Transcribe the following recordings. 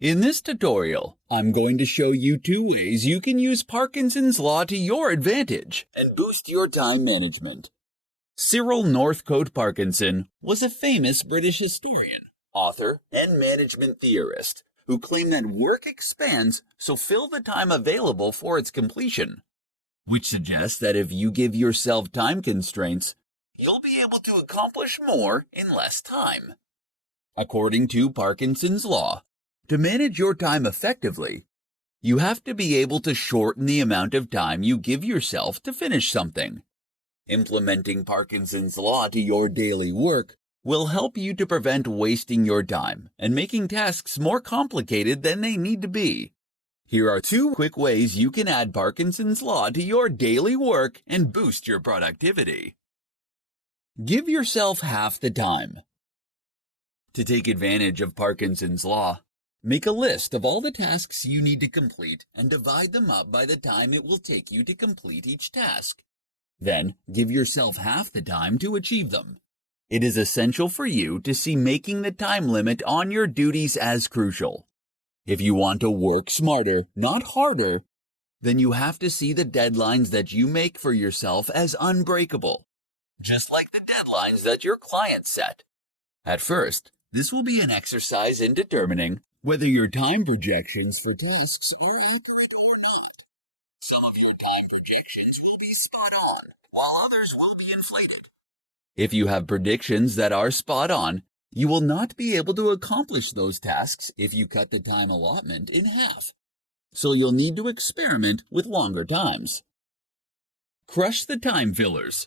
In this tutorial, I'm going to show you 2 ways you can use Parkinson's Law to your advantage and boost your time management. Cyril Northcote Parkinson was a famous British historian, author, and management theorist who claimed that work expands, so fill the time available for its completion, which suggests that if you give yourself time constraints, you'll be able to accomplish more in less time. According to Parkinson's Law, to manage your time effectively, you have to be able to shorten the amount of time you give yourself to finish something. Implementing Parkinson's Law to your daily work will help you to prevent wasting your time and making tasks more complicated than they need to be. Here are 2 quick ways you can add Parkinson's Law to your daily work and boost your productivity. Give yourself half the time. To take advantage of Parkinson's Law, make a list of all the tasks you need to complete and divide them up by the time it will take you to complete each task. Then, give yourself half the time to achieve them. It is essential for you to see making the time limit on your duties as crucial. If you want to work smarter, not harder, then you have to see the deadlines that you make for yourself as unbreakable, just like the deadlines that your clients set. At first, this will be an exercise in determining whether your time projections for tasks are accurate or not. Some of your time projections will be spot on, while others will be inflated. If you have predictions that are spot on, you will not be able to accomplish those tasks if you cut the time allotment in half. So you'll need to experiment with longer times. Crush the time fillers.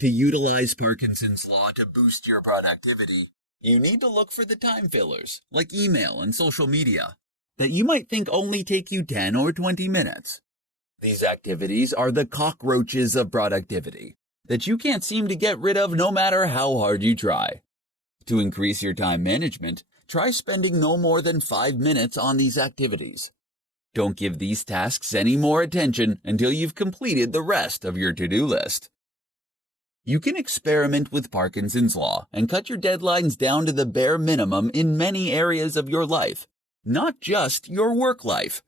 To utilize Parkinson's Law to boost your productivity, you need to look for the time fillers, like email and social media, that you might think only take you 10 or 20 minutes. These activities are the cockroaches of productivity that you can't seem to get rid of no matter how hard you try. To increase your time management, try spending no more than 5 minutes on these activities. Don't give these tasks any more attention until you've completed the rest of your to-do list. You can experiment with Parkinson's Law and cut your deadlines down to the bare minimum in many areas of your life, not just your work life.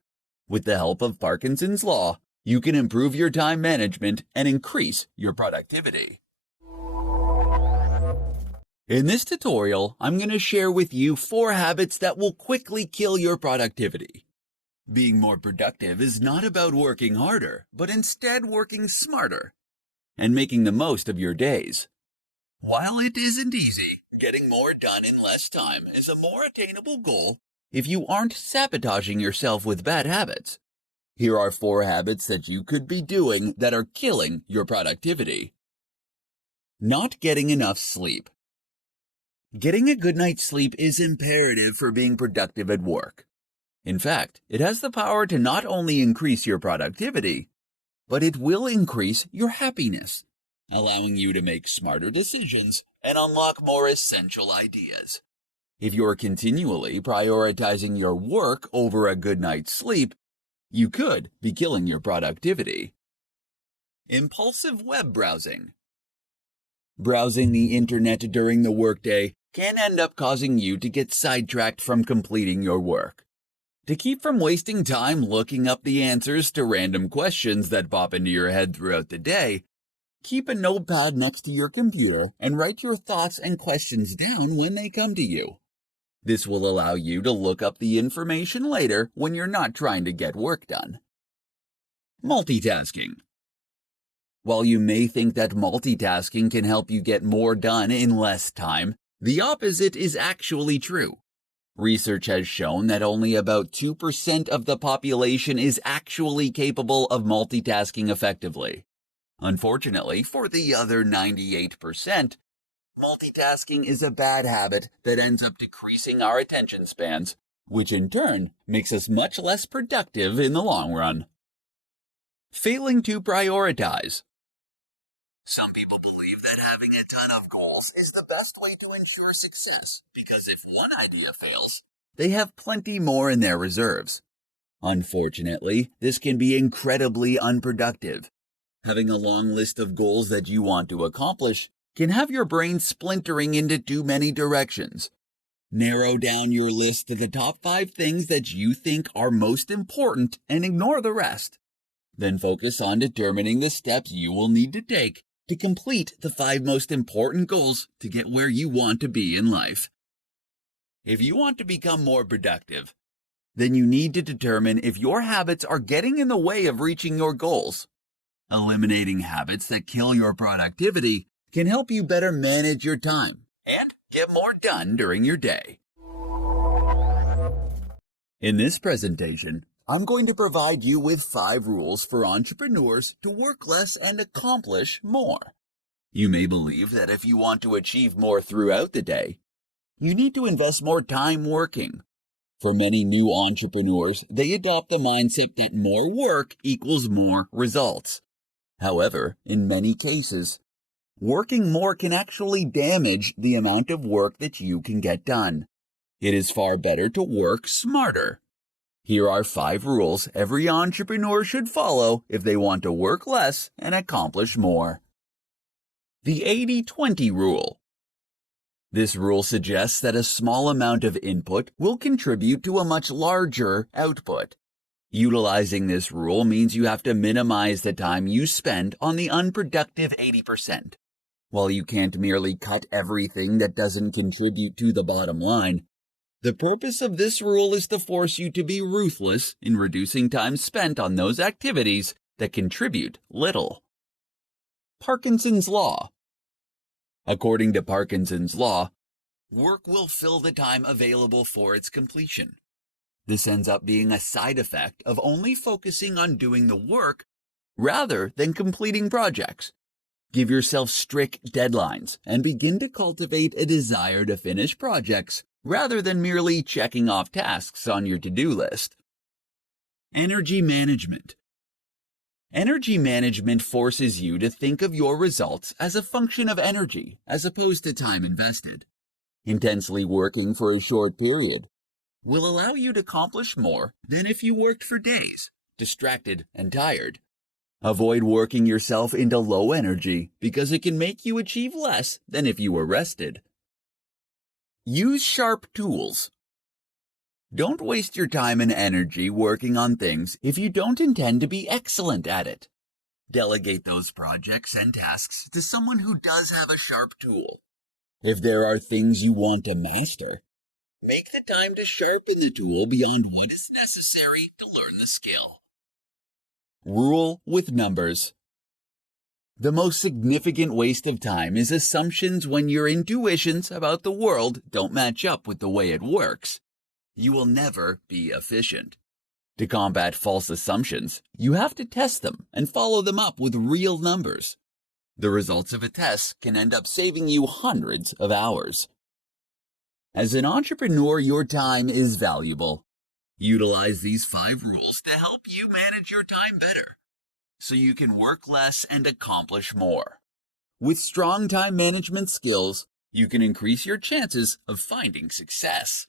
With the help of Parkinson's Law, you can improve your time management and increase your productivity. In this tutorial, I'm going to share with you 4 habits that will quickly kill your productivity. Being more productive is not about working harder, but instead working smarter and making the most of your days. While it isn't easy, getting more done in less time is a more attainable goal if you aren't sabotaging yourself with bad habits. Here are 4 habits that you could be doing that are killing your productivity. Not getting enough sleep. Getting a good night's sleep is imperative for being productive at work. In fact, it has the power to not only increase your productivity, but it will increase your happiness, allowing you to make smarter decisions and unlock more essential ideas. If you're continually prioritizing your work over a good night's sleep, you could be killing your productivity. Impulsive web browsing. Browsing the internet during the workday can end up causing you to get sidetracked from completing your work. To keep from wasting time looking up the answers to random questions that pop into your head throughout the day, keep a notepad next to your computer and write your thoughts and questions down when they come to you. This will allow you to look up the information later when you're not trying to get work done. Multitasking. While you may think that multitasking can help you get more done in less time, the opposite is actually true. Research has shown that only about 2% of the population is actually capable of multitasking effectively. Unfortunately, for the other 98%, multitasking is a bad habit that ends up decreasing our attention spans, which in turn makes us much less productive in the long run. Failing to prioritize. Some people believe that having a ton of goals is the best way to ensure success, because if one idea fails, they have plenty more in their reserves. Unfortunately, this can be incredibly unproductive. Having a long list of goals that you want to accomplish can have your brain splintering into too many directions. Narrow down your list to the top 5 things that you think are most important and ignore the rest. Then focus on determining the steps you will need to take to complete the 5 most important goals to get where you want to be in life. If you want to become more productive, then you need to determine if your habits are getting in the way of reaching your goals. Eliminating habits that kill your productivity can help you better manage your time and get more done during your day. In this presentation, I'm going to provide you with 5 rules for entrepreneurs to work less and accomplish more. You may believe that if you want to achieve more throughout the day, you need to invest more time working. For many new entrepreneurs, they adopt the mindset that more work equals more results. However, in many cases, working more can actually damage the amount of work that you can get done. It is far better to work smarter. Here are 5 rules every entrepreneur should follow if they want to work less and accomplish more. The 80-20 rule. This rule suggests that a small amount of input will contribute to a much larger output. Utilizing this rule means you have to minimize the time you spend on the unproductive 80%. While you can't merely cut everything that doesn't contribute to the bottom line, the purpose of this rule is to force you to be ruthless in reducing time spent on those activities that contribute little. Parkinson's Law. According to Parkinson's Law, work will fill the time available for its completion. This ends up being a side effect of only focusing on doing the work rather than completing projects. Give yourself strict deadlines and begin to cultivate a desire to finish projects rather than merely checking off tasks on your to-do list. Energy management. Energy management forces you to think of your results as a function of energy as opposed to time invested. Intensely working for a short period will allow you to accomplish more than if you worked for days, distracted and tired. Avoid working yourself into low energy because it can make you achieve less than if you were rested. Use sharp tools. Don't waste your time and energy working on things if you don't intend to be excellent at it. Delegate those projects and tasks to someone who does have a sharp tool. If there are things you want to master, make the time to sharpen the tool beyond what is necessary to learn the skill. Rule with numbers. The most significant waste of time is assumptions when your intuitions about the world don't match up with the way it works. You will never be efficient. To combat false assumptions, you have to test them and follow them up with real numbers. The results of a test can end up saving you hundreds of hours. As an entrepreneur, your time is valuable. Utilize these 5 rules to help you manage your time better, so you can work less and accomplish more. With strong time management skills, you can increase your chances of finding success.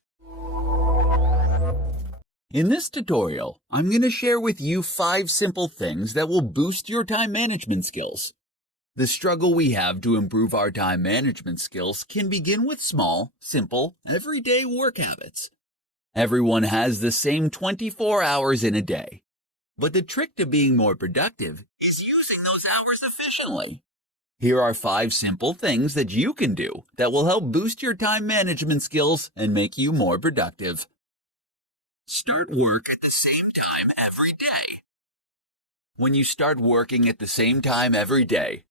In this tutorial, I'm going to share with you 5 simple things that will boost your time management skills. The struggle we have to improve our time management skills can begin with small, simple, everyday work habits. Everyone has the same 24 hours in a day, but the trick to being more productive is using those hours efficiently. Here are 5 simple things that you can do that will help boost your time management skills and make you more productive. Start work at the same time every day. When you start working at the same time every day,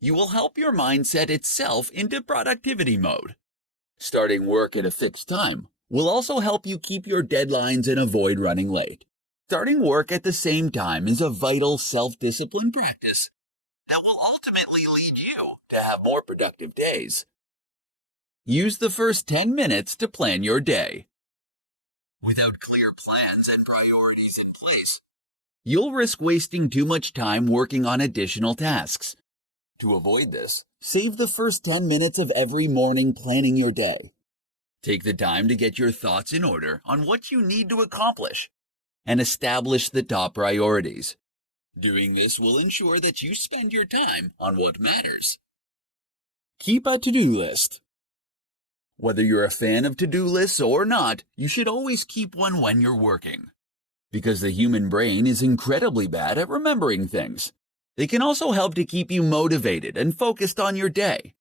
you will help your mind set itself into productivity mode. Starting work at a fixed time will also help you keep your deadlines and avoid running late. Starting work at the same time is a vital self-discipline practice that will ultimately lead you to have more productive days. Use the first 10 minutes to plan your day. Without clear plans and priorities in place, you'll risk wasting too much time working on additional tasks. To avoid this, save the first 10 minutes of every morning planning your day. Take the time to get your thoughts in order on what you need to accomplish and establish the top priorities. Doing this will ensure that you spend your time on what matters. Keep a to-do list. Whether you're a fan of to-do lists or not, you should always keep one when you're working. Because the human brain is incredibly bad at remembering things. They can also help to keep you motivated and focused on your day.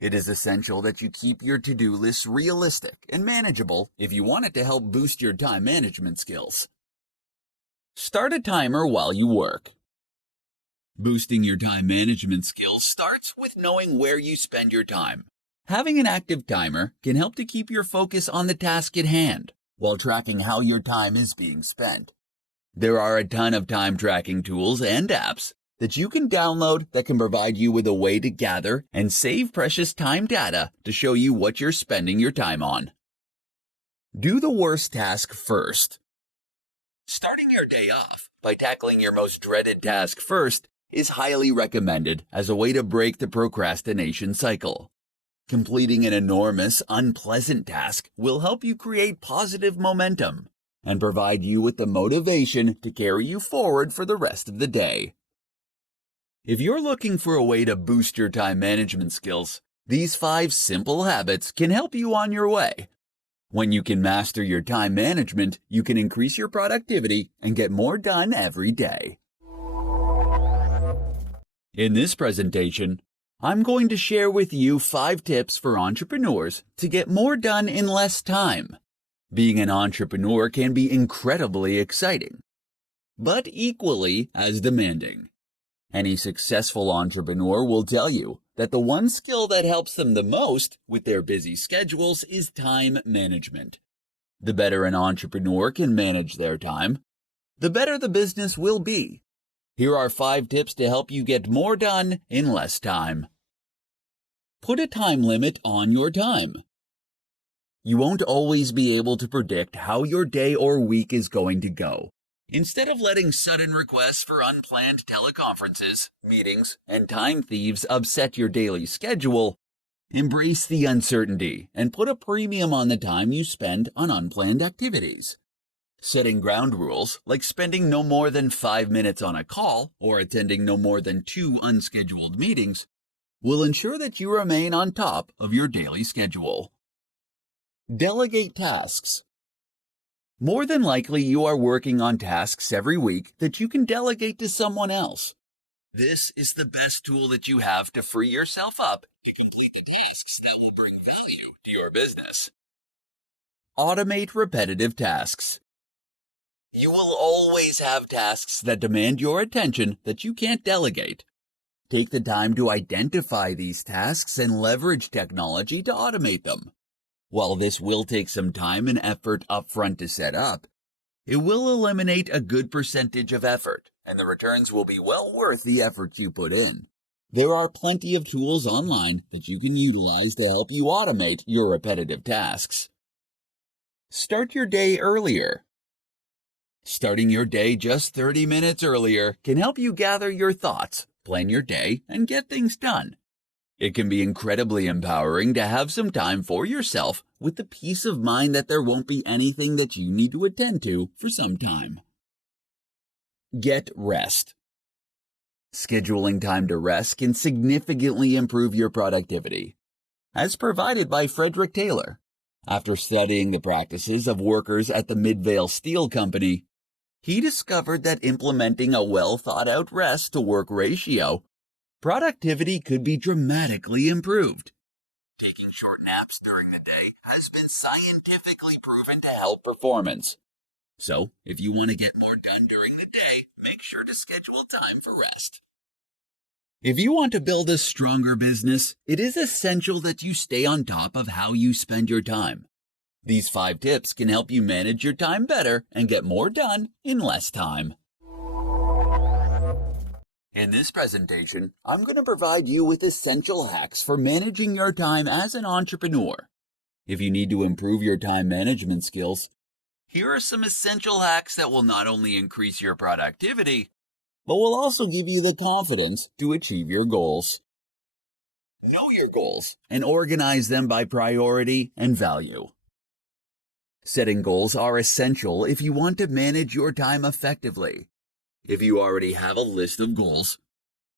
It is essential that you keep your to-do lists realistic and manageable if you want it to help boost your time management skills. Start a timer while you work. Boosting your time management skills starts with knowing where you spend your time. Having an active timer can help to keep your focus on the task at hand while tracking how your time is being spent. There are a ton of time tracking tools and apps that you can download that can provide you with a way to gather and save precious time data to show you what you're spending your time on. Do the worst task first. Starting your day off by tackling your most dreaded task first is highly recommended as a way to break the procrastination cycle. Completing an enormous, unpleasant task will help you create positive momentum and provide you with the motivation to carry you forward for the rest of the day. If you're looking for a way to boost your time management skills, these 5 simple habits can help you on your way. When you can master your time management, you can increase your productivity and get more done every day. In this presentation, I'm going to share with you 5 tips for entrepreneurs to get more done in less time. Being an entrepreneur can be incredibly exciting, but equally as demanding. Any successful entrepreneur will tell you that the one skill that helps them the most with their busy schedules is time management. The better an entrepreneur can manage their time, the better the business will be. Here are 5 tips to help you get more done in less time. Put a time limit on your time. You won't always be able to predict how your day or week is going to go. Instead of letting sudden requests for unplanned teleconferences, meetings, and time thieves upset your daily schedule, embrace the uncertainty and put a premium on the time you spend on unplanned activities. Setting ground rules, like spending no more than 5 minutes on a call or attending no more than 2 unscheduled meetings, will ensure that you remain on top of your daily schedule. Delegate tasks. More than likely, you are working on tasks every week that you can delegate to someone else. This is the best tool that you have to free yourself up to complete the tasks that will bring value to your business. Automate repetitive tasks. You will always have tasks that demand your attention that you can't delegate. Take the time to identify these tasks and leverage technology to automate them. While this will take some time and effort upfront to set up, it will eliminate a good percentage of effort, and the returns will be well worth the effort you put in. There are plenty of tools online that you can utilize to help you automate your repetitive tasks. Start your day earlier. Starting your day just 30 minutes earlier can help you gather your thoughts, plan your day, and get things done. It can be incredibly empowering to have some time for yourself with the peace of mind that there won't be anything that you need to attend to for some time. Get rest. Scheduling time to rest can significantly improve your productivity. As provided by Frederick Taylor, after studying the practices of workers at the Midvale Steel Company, he discovered that implementing a well-thought-out rest-to-work ratio, productivity could be dramatically improved. Taking short naps during the day has been scientifically proven to help performance. So, if you want to get more done during the day, make sure to schedule time for rest. If you want to build a stronger business, it is essential that you stay on top of how you spend your time. These 5 tips can help you manage your time better and get more done in less time. In this presentation, I'm going to provide you with essential hacks for managing your time as an entrepreneur. If you need to improve your time management skills, here are some essential hacks that will not only increase your productivity, but will also give you the confidence to achieve your goals. Know your goals and organize them by priority and value. Setting goals are essential if you want to manage your time effectively. If you already have a list of goals,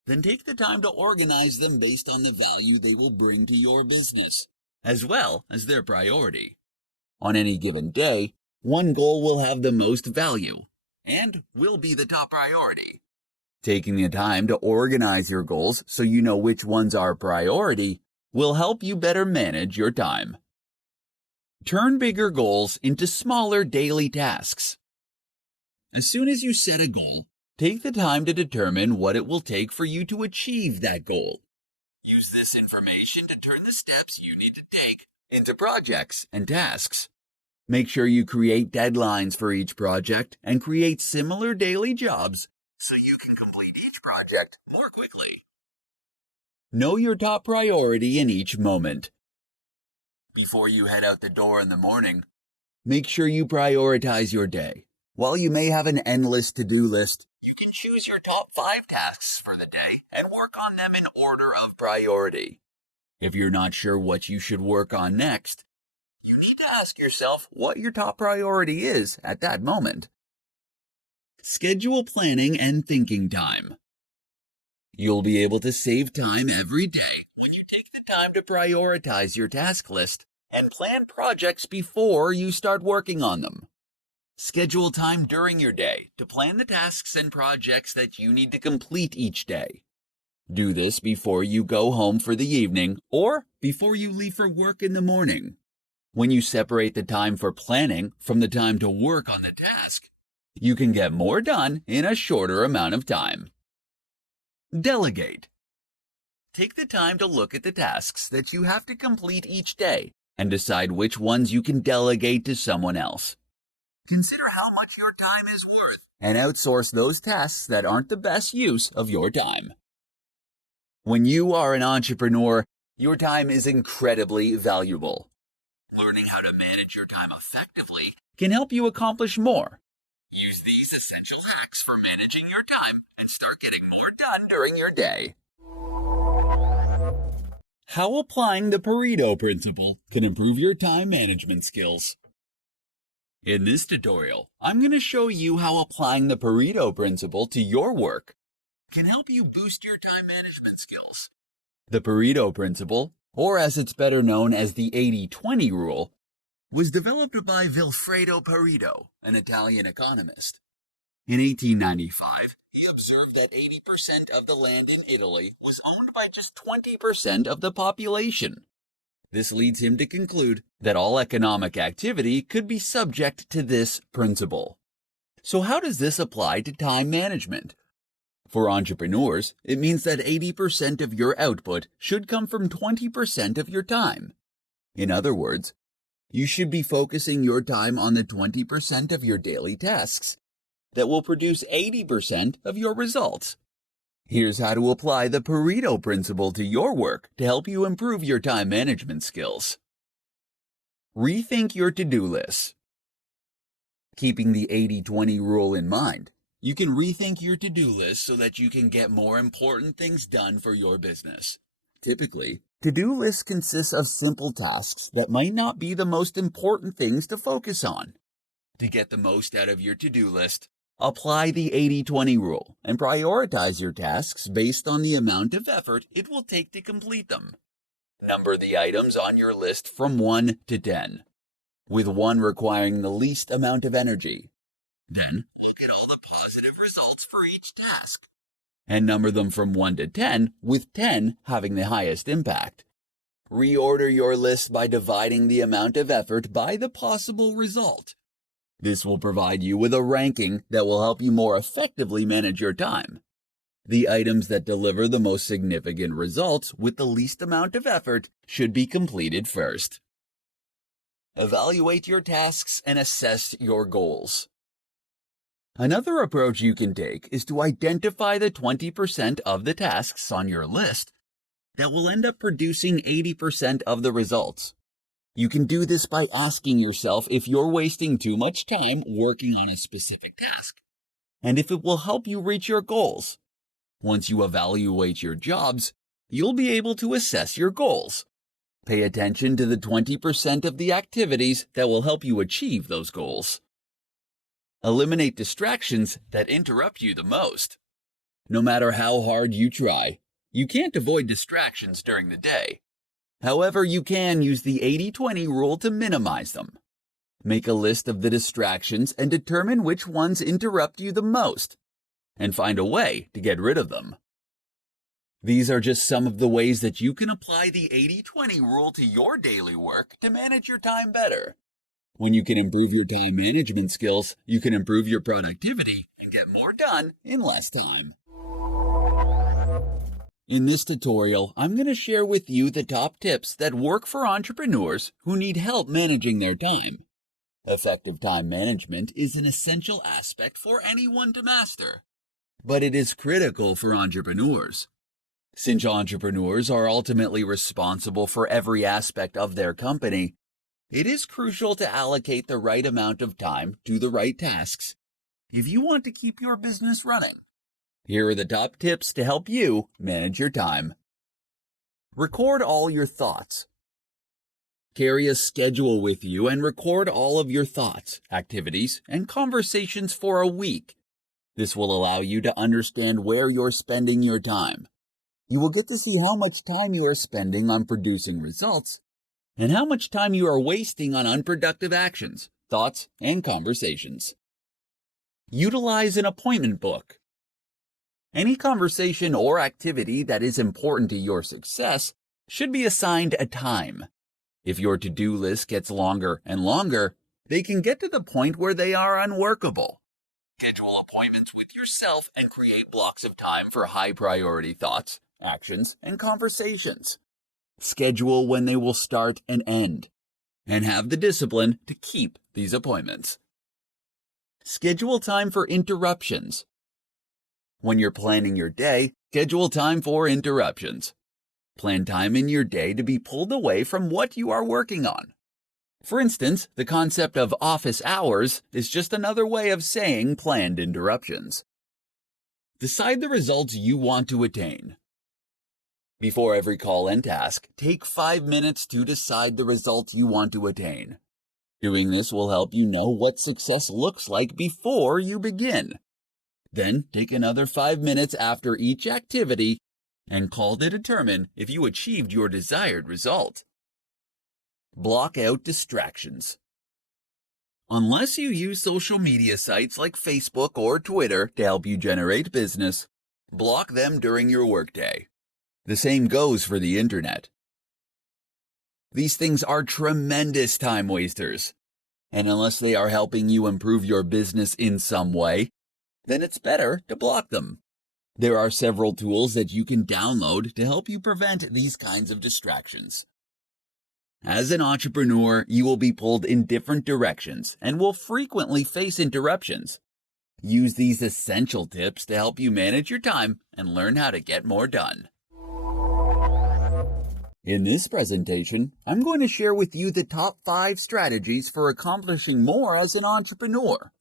then take the time to organize them based on the value they will bring to your business. as well as their priority. On any given day, one goal will have the most value and will be the top priority. Taking the time to organize your goals so you know which ones are priority will help you better manage your time. Turn bigger goals into smaller daily tasks. As soon as you set a goal, take the time to determine what it will take for you to achieve that goal. Use this information to turn the steps you need to take into projects and tasks. Make sure you create deadlines for each project and create similar daily jobs so you can complete each project more quickly. Know your top priority in each moment. Before you head out the door in the morning, make sure you prioritize your day. While you may have an endless to-do list, you can choose your top 5 tasks for the day and work on them in order of priority. If you're not sure what you should work on next, you need to ask yourself what your top priority is at that moment. Schedule planning and thinking time. You'll be able to save time every day when you take the time to prioritize your task list and plan projects before you start working on them. Schedule time during your day to plan the tasks and projects that you need to complete each day. Do this before you go home for the evening or before you leave for work in the morning. When you separate the time for planning from the time to work on the task, you can get more done in a shorter amount of time. Delegate. Take the time to look at the tasks that you have to complete each day and decide which ones you can delegate to someone else. Consider how much your time is worth and outsource those tasks that aren't the best use of your time. When you are an entrepreneur, your time is incredibly valuable. Learning how to manage your time effectively can help you accomplish more. Use these essential hacks for managing your time and start getting more done during your day. How applying the Pareto principle can improve your time management skills. In this tutorial, I'm going to show you how applying the Pareto principle to your work can help you boost your time management skills. The Pareto principle, or as it's better known as the 80-20 rule, was developed by Vilfredo Pareto, an Italian economist. In 1895, he observed that 80% of the land in Italy was owned by just 20% of the population. This leads him to conclude that all economic activity could be subject to this principle. So how does this apply to time management? For entrepreneurs, it means that 80% of your output should come from 20% of your time. In other words, you should be focusing your time on the 20% of your daily tasks that will produce 80% of your results. Here's how to apply the Pareto principle to your work to help you improve your time management skills. Rethink your to-do list. Keeping the 80-20 rule in mind, you can rethink your to-do list so that you can get more important things done for your business. Typically, to-do lists consist of simple tasks that might not be the most important things to focus on. To get the most out of your to-do list, apply the 80-20 rule and prioritize your tasks based on the amount of effort it will take to complete them. Number the items on your list from 1 to 10, with 1 requiring the least amount of energy. Then, look at all the positive results for each task, and number them from 1 to 10, with 10 having the highest impact. Reorder your list by dividing the amount of effort by the possible result. This will provide you with a ranking that will help you more effectively manage your time. The items that deliver the most significant results with the least amount of effort should be completed first. Evaluate your tasks and assess your goals. Another approach you can take is to identify the 20% of the tasks on your list that will end up producing 80% of the results. You can do this by asking yourself if you're wasting too much time working on a specific task, and if it will help you reach your goals. Once you evaluate your jobs, you'll be able to assess your goals. Pay attention to the 20% of the activities that will help you achieve those goals. Eliminate distractions that interrupt you the most. No matter how hard you try, you can't avoid distractions during the day. However, you can use the 80-20 rule to minimize them. Make a list of the distractions and determine which ones interrupt you the most, and find a way to get rid of them. These are just some of the ways that you can apply the 80-20 rule to your daily work to manage your time better. When you can improve your time management skills, you can improve your productivity and get more done in less time. In this tutorial, I'm going to share with you the top tips that work for entrepreneurs who need help managing their time. Effective time management is an essential aspect for anyone to master, but it is critical for entrepreneurs. Since entrepreneurs are ultimately responsible for every aspect of their company, it is crucial to allocate the right amount of time to the right tasks if you want to keep your business running. Here are the top tips to help you manage your time. Record all your thoughts. Carry a schedule with you and record all of your thoughts, activities, and conversations for a week. This will allow you to understand where you're spending your time. You will get to see how much time you are spending on producing results and how much time you are wasting on unproductive actions, thoughts, and conversations. Utilize an appointment book. Any conversation or activity that is important to your success should be assigned a time. If your to-do list gets longer and longer, they can get to the point where they are unworkable. Schedule appointments with yourself and create blocks of time for high-priority thoughts, actions, and conversations. Schedule when they will start and end, and have the discipline to keep these appointments. Schedule time for interruptions. When you're planning your day, schedule time for interruptions. Plan time in your day to be pulled away from what you are working on. For instance, the concept of office hours is just another way of saying planned interruptions. Decide the results you want to attain. Before every call and task, take 5 minutes to decide the result you want to attain. Doing this will help you know what success looks like before you begin. Then take another 5 minutes after each activity and call to determine if you achieved your desired result. Block out distractions. Unless you use social media sites like Facebook or Twitter to help you generate business, block them during your workday. The same goes for the internet. These things are tremendous time wasters, and unless they are helping you improve your business in some way, then it's better to block them. There are several tools that you can download to help you prevent these kinds of distractions. As an entrepreneur, you will be pulled in different directions and will frequently face interruptions. Use these essential tips to help you manage your time and learn how to get more done. In this presentation, I'm going to share with you the top 5 strategies for accomplishing more as an entrepreneur.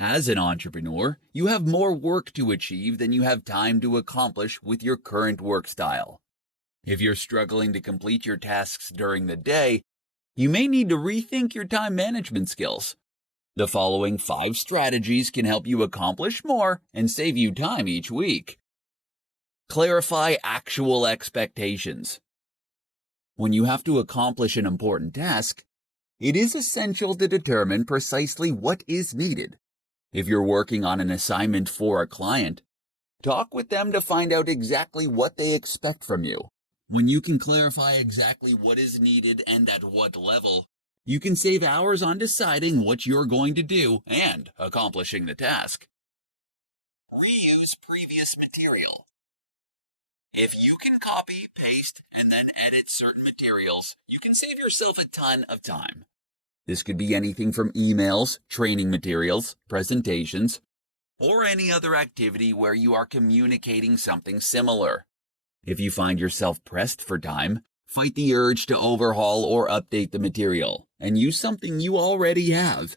As an entrepreneur, you have more work to achieve than you have time to accomplish with your current work style. If you're struggling to complete your tasks during the day, you may need to rethink your time management skills. The following 5 strategies can help you accomplish more and save you time each week. Clarify actual expectations. When you have to accomplish an important task, it is essential to determine precisely what is needed. If you're working on an assignment for a client, talk with them to find out exactly what they expect from you. When you can clarify exactly what is needed and at what level, you can save hours on deciding what you're going to do and accomplishing the task. Reuse previous material. If you can copy, paste, and then edit certain materials, you can save yourself a ton of time. This could be anything from emails, training materials, presentations, or any other activity where you are communicating something similar. If you find yourself pressed for time, fight the urge to overhaul or update the material and use something you already have.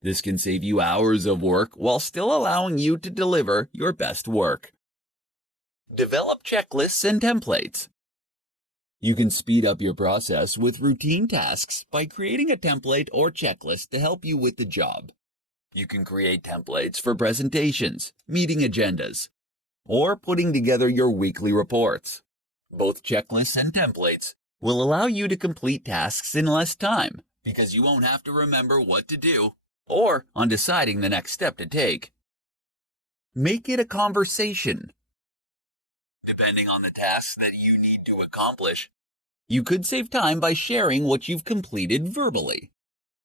This can save you hours of work while still allowing you to deliver your best work. Develop checklists and templates. You can speed up your process with routine tasks by creating a template or checklist to help you with the job. You can create templates for presentations, meeting agendas, or putting together your weekly reports. Both checklists and templates will allow you to complete tasks in less time because you won't have to remember what to do or on deciding the next step to take. Make it a conversation. Depending on the tasks that you need to accomplish, you could save time by sharing what you've completed verbally.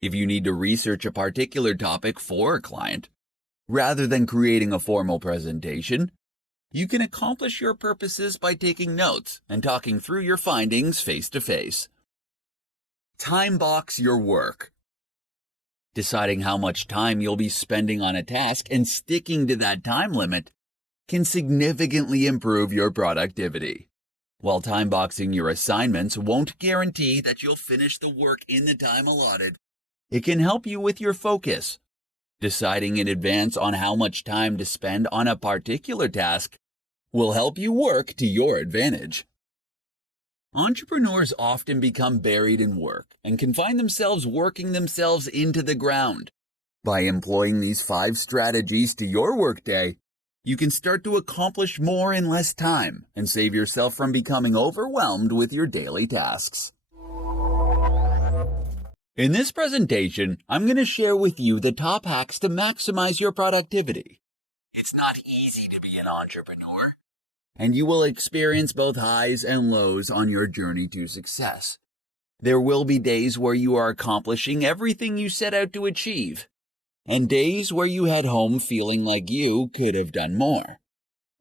If you need to research a particular topic for a client, rather than creating a formal presentation, you can accomplish your purposes by taking notes and talking through your findings face to face. Time box your work. Deciding how much time you'll be spending on a task and sticking to that time limit can significantly improve your productivity. While time boxing your assignments won't guarantee that you'll finish the work in the time allotted, it can help you with your focus. Deciding in advance on how much time to spend on a particular task will help you work to your advantage. Entrepreneurs often become buried in work and can find themselves working themselves into the ground. By employing these 5 strategies to your workday, you can start to accomplish more in less time and save yourself from becoming overwhelmed with your daily tasks. In this presentation, I'm going to share with you the top hacks to maximize your productivity. It's not easy to be an entrepreneur, and you will experience both highs and lows on your journey to success. There will be days where you are accomplishing everything you set out to achieve, and days where you head home feeling like you could have done more.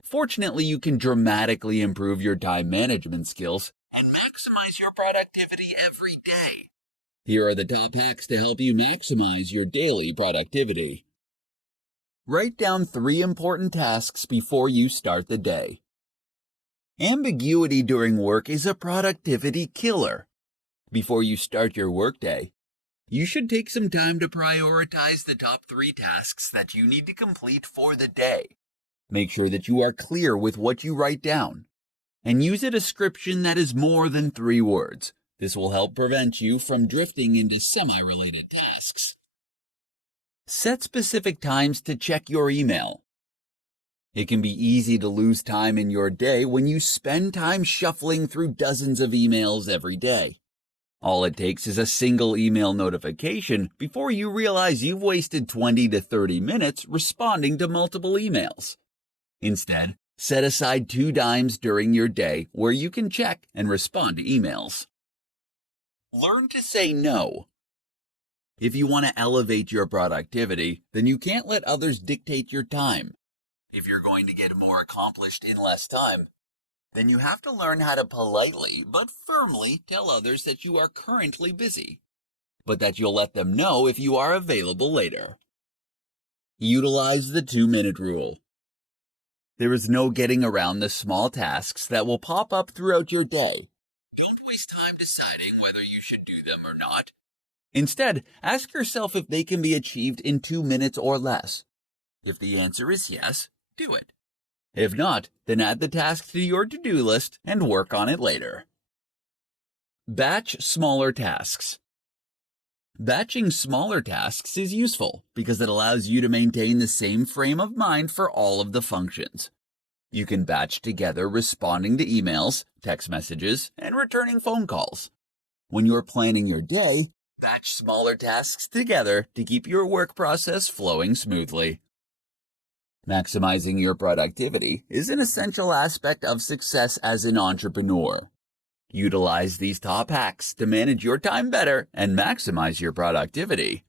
Fortunately, you can dramatically improve your time management skills and maximize your productivity every day. Here are the top hacks to help you maximize your daily productivity. Write down 3 important tasks before you start the day. Ambiguity during work is a productivity killer. Before you start your workday, you should take some time to prioritize the top 3 tasks that you need to complete for the day. Make sure that you are clear with what you write down, and use a description that is more than 3 words. This will help prevent you from drifting into semi-related tasks. Set specific times to check your email. It can be easy to lose time in your day when you spend time shuffling through dozens of emails every day. All it takes is a single email notification before you realize you've wasted 20 to 30 minutes responding to multiple emails. Instead, set aside 2 times during your day where you can check and respond to emails. Learn to say no. If you want to elevate your productivity, then you can't let others dictate your time. If you're going to get more accomplished in less time, then you have to learn how to politely but firmly tell others that you are currently busy, but that you'll let them know if you are available later. Utilize the 2-minute rule. There is no getting around the small tasks that will pop up throughout your day. Don't waste time deciding whether you should do them or not. Instead, ask yourself if they can be achieved in 2 minutes or less. If the answer is yes, do it. If not, then add the task to your to-do list and work on it later. Batch smaller tasks. Batching smaller tasks is useful because it allows you to maintain the same frame of mind for all of the functions. You can batch together responding to emails, text messages, and returning phone calls. When you're planning your day, batch smaller tasks together to keep your work process flowing smoothly. Maximizing your productivity is an essential aspect of success as an entrepreneur. Utilize these top hacks to manage your time better and maximize your productivity.